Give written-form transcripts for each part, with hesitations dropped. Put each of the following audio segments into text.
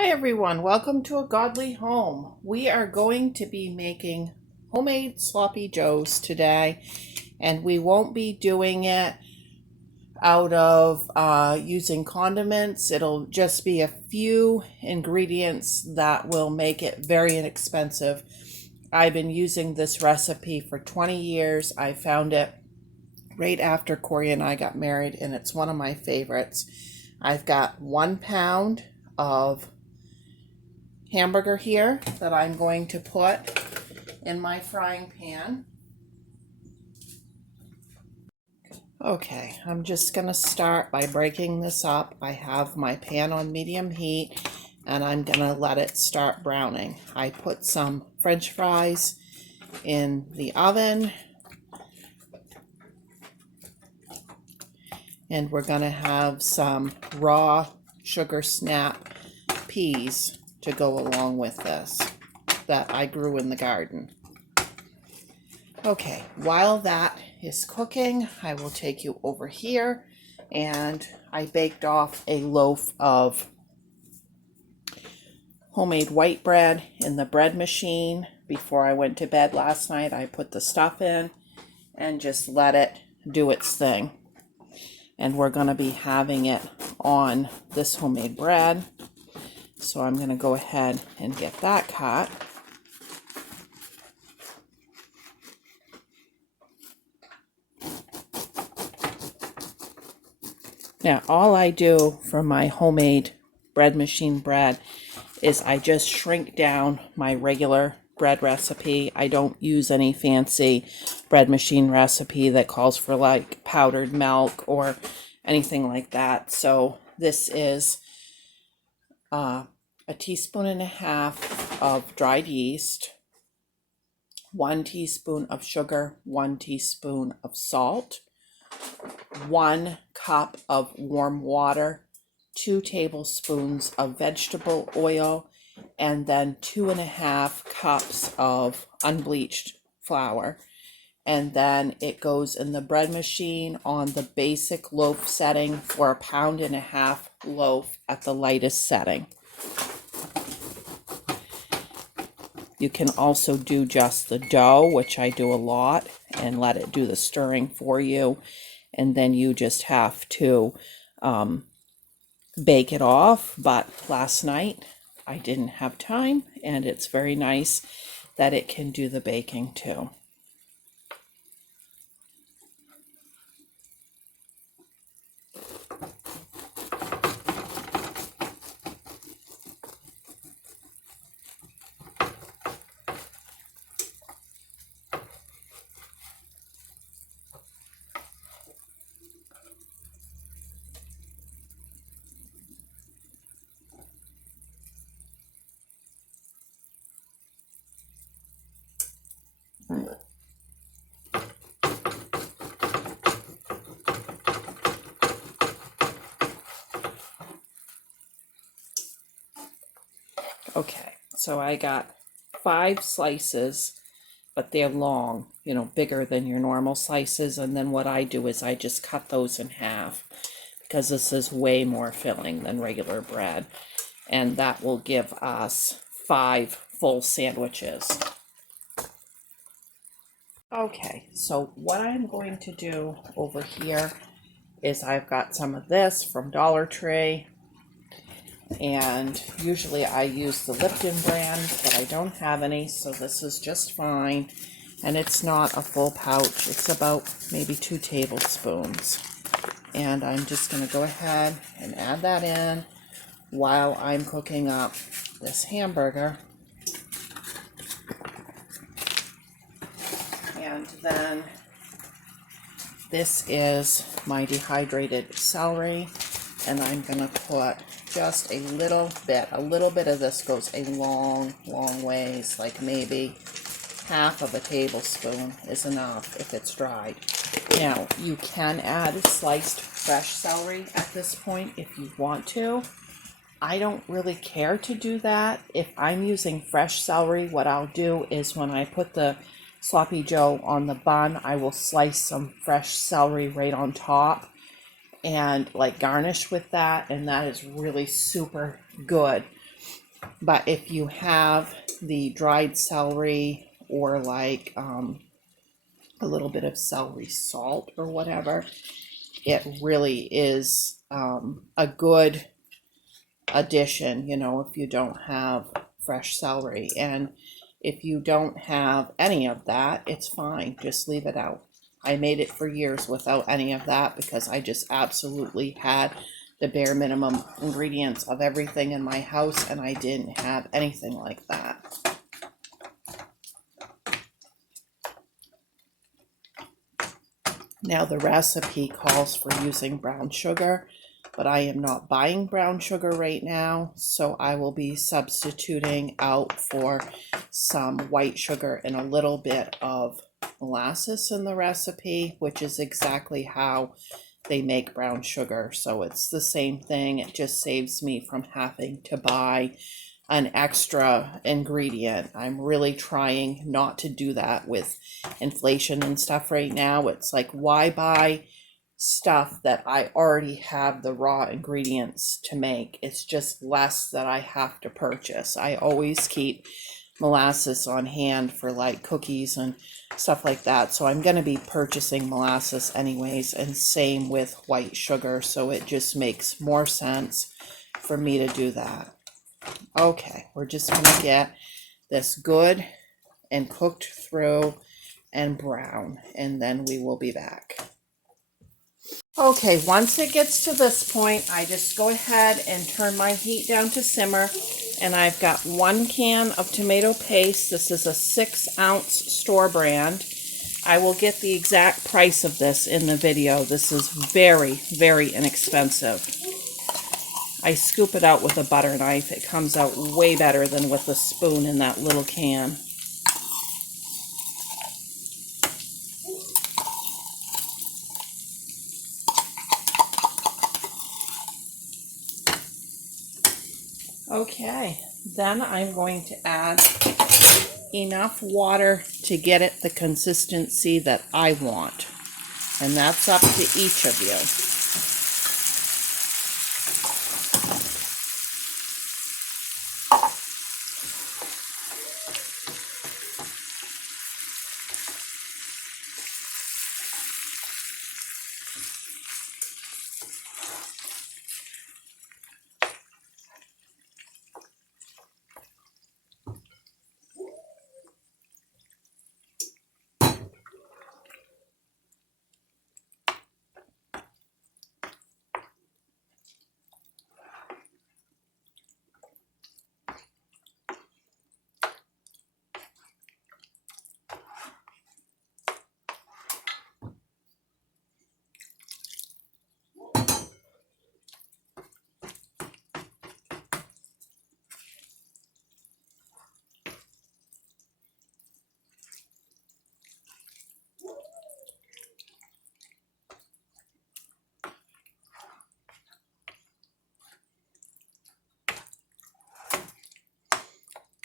Hi everyone, welcome to A Godly Home. We are going to be making homemade sloppy joes today, and we won't be doing it out of using condiments. It'll just be a few ingredients that will make it very inexpensive. I've been using this recipe for 20 years. I found it right after Corey and I got married, and it's one of my favorites. I've got 1 pound of hamburger here that I'm going to put in my frying pan. Okay, I'm just going to start by breaking this up. I have my pan on medium heat and I'm going to let it start browning. I put some French fries in the oven, and we're going to have some raw sugar snap peas to go along with this that I grew in the garden. Okay, while that is cooking, I will take you over here, and I baked off a loaf of homemade white bread in the bread machine before I went to bed last night. I put the stuff in and just let it do its thing. And we're going to be having it on this homemade bread. So I'm going to go ahead and get that cut. Now, all I do for my homemade bread machine bread is I just shrink down my regular bread recipe. I don't use any fancy bread machine recipe that calls for like powdered milk or anything like that. So this is a teaspoon and a half of dried yeast, 1 teaspoon of sugar, 1 teaspoon of salt, 1 cup of warm water, 2 tablespoons of vegetable oil, and then 2.5 cups of unbleached flour. And then it goes in the bread machine on the basic loaf setting for 1.5 pound loaf at the lightest setting. You can also do just the dough, which I do a lot, and let it do the stirring for you. And then you just have to bake it off. But last night I didn't have time, and it's very nice that it can do the baking too. Okay, so I got 5 slices, but they're long, bigger than your normal slices. And then what I do is I just cut those in half because this is way more filling than regular bread. And that will give us 5 full sandwiches. Okay, so what I'm going to do over here is I've got some of this from Dollar Tree, and usually I use the Lipton brand, but I don't have any, so this is just fine. And it's not a full pouch, it's about maybe 2 tablespoons. And I'm just going to go ahead and add that in while I'm cooking up this hamburger. And then this is my dehydrated celery, and I'm going to put just a little bit. A little bit of this goes a long, long ways, like maybe half of a tablespoon is enough if it's dried. Now, you can add sliced fresh celery at this point if you want to. I don't really care to do that. If I'm using fresh celery, what I'll do is when I put the sloppy joe on the bun, I will slice some fresh celery right on top and like garnish with that, and that is really super good. But if you have the dried celery or like a little bit of celery salt or whatever, it really is a good addition, if you don't have fresh celery. And if you don't have any of that, it's fine. Just leave it out. I made it for years without any of that because I just absolutely had the bare minimum ingredients of everything in my house, and I didn't have anything like that. Now the recipe calls for using brown sugar, but I am not buying brown sugar right now, so I will be substituting out for some white sugar and a little bit of molasses in the recipe, which is exactly how they make brown sugar. So it's the same thing. It just saves me from having to buy an extra ingredient. I'm really trying not to do that with inflation and stuff right now. It's like, why buy stuff that I already have the raw ingredients to make? It's just less that I have to purchase. I always keep molasses on hand for like cookies and stuff like that. So I'm going to be purchasing molasses anyways, and same with white sugar. So it just makes more sense for me to do that. Okay, we're just going to get this good and cooked through and brown, and then we will be back. Okay, once it gets to this point, I just go ahead and turn my heat down to simmer, and I've got 1 can of tomato paste. This is a 6-ounce store brand. I will get the exact price of this in the video. This is very, very inexpensive. I scoop it out with a butter knife. It comes out way better than with a spoon in that little can. Okay, then I'm going to add enough water to get it the consistency that I want. And that's up to each of you.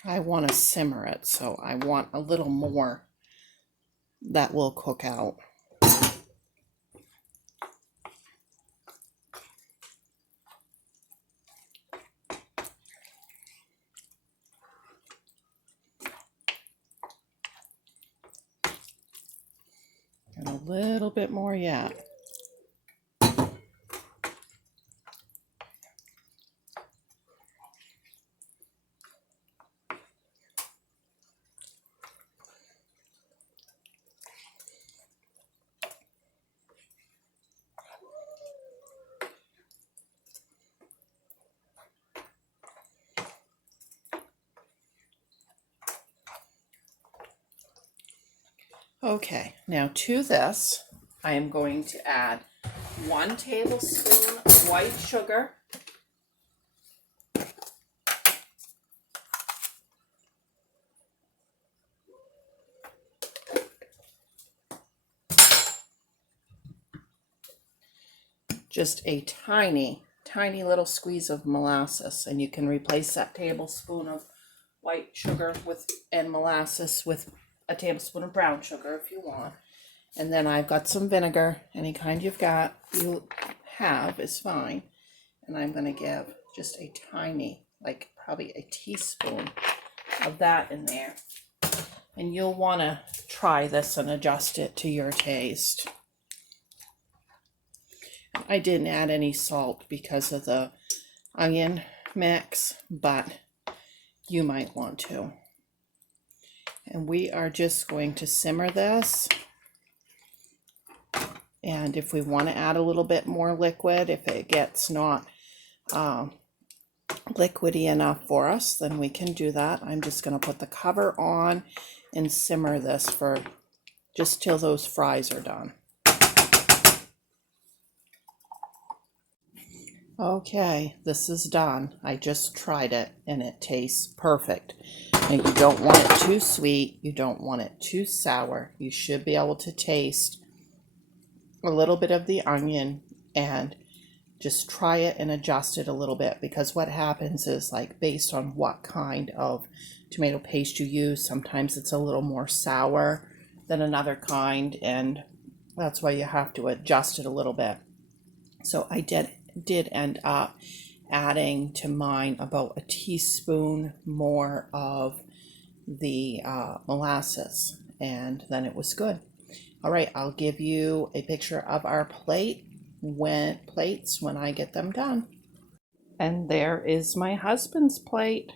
I want to simmer it, so I want a little more that will cook out. And a little bit more yet. Okay, now to this, I am going to add 1 tablespoon of white sugar, just a tiny little squeeze of molasses, and you can replace that tablespoon of white sugar and molasses with a tablespoon of brown sugar if you want. And then I've got some vinegar. Any kind you have is fine. And I'm going to give just a tiny, like probably a teaspoon of that in there. And you'll want to try this and adjust it to your taste. I didn't add any salt because of the onion mix, but you might want to. And we are just going to simmer this. And if we want to add a little bit more liquid, if it gets not liquidy enough for us, then we can do that. I'm just going to put the cover on and simmer this for just till those fries are done. Okay, this is done. I just tried it and it tastes perfect. And you don't want it too sweet. You don't want it too sour. You should be able to taste a little bit of the onion and just try it and adjust it a little bit, because what happens is, like, based on what kind of tomato paste you use, sometimes it's a little more sour than another kind, and that's why you have to adjust it a little bit. So I did end up adding to mine about a teaspoon more of the molasses, and then it was good. All right, I'll give you a picture of our plates when I get them done. And there is my husband's plate.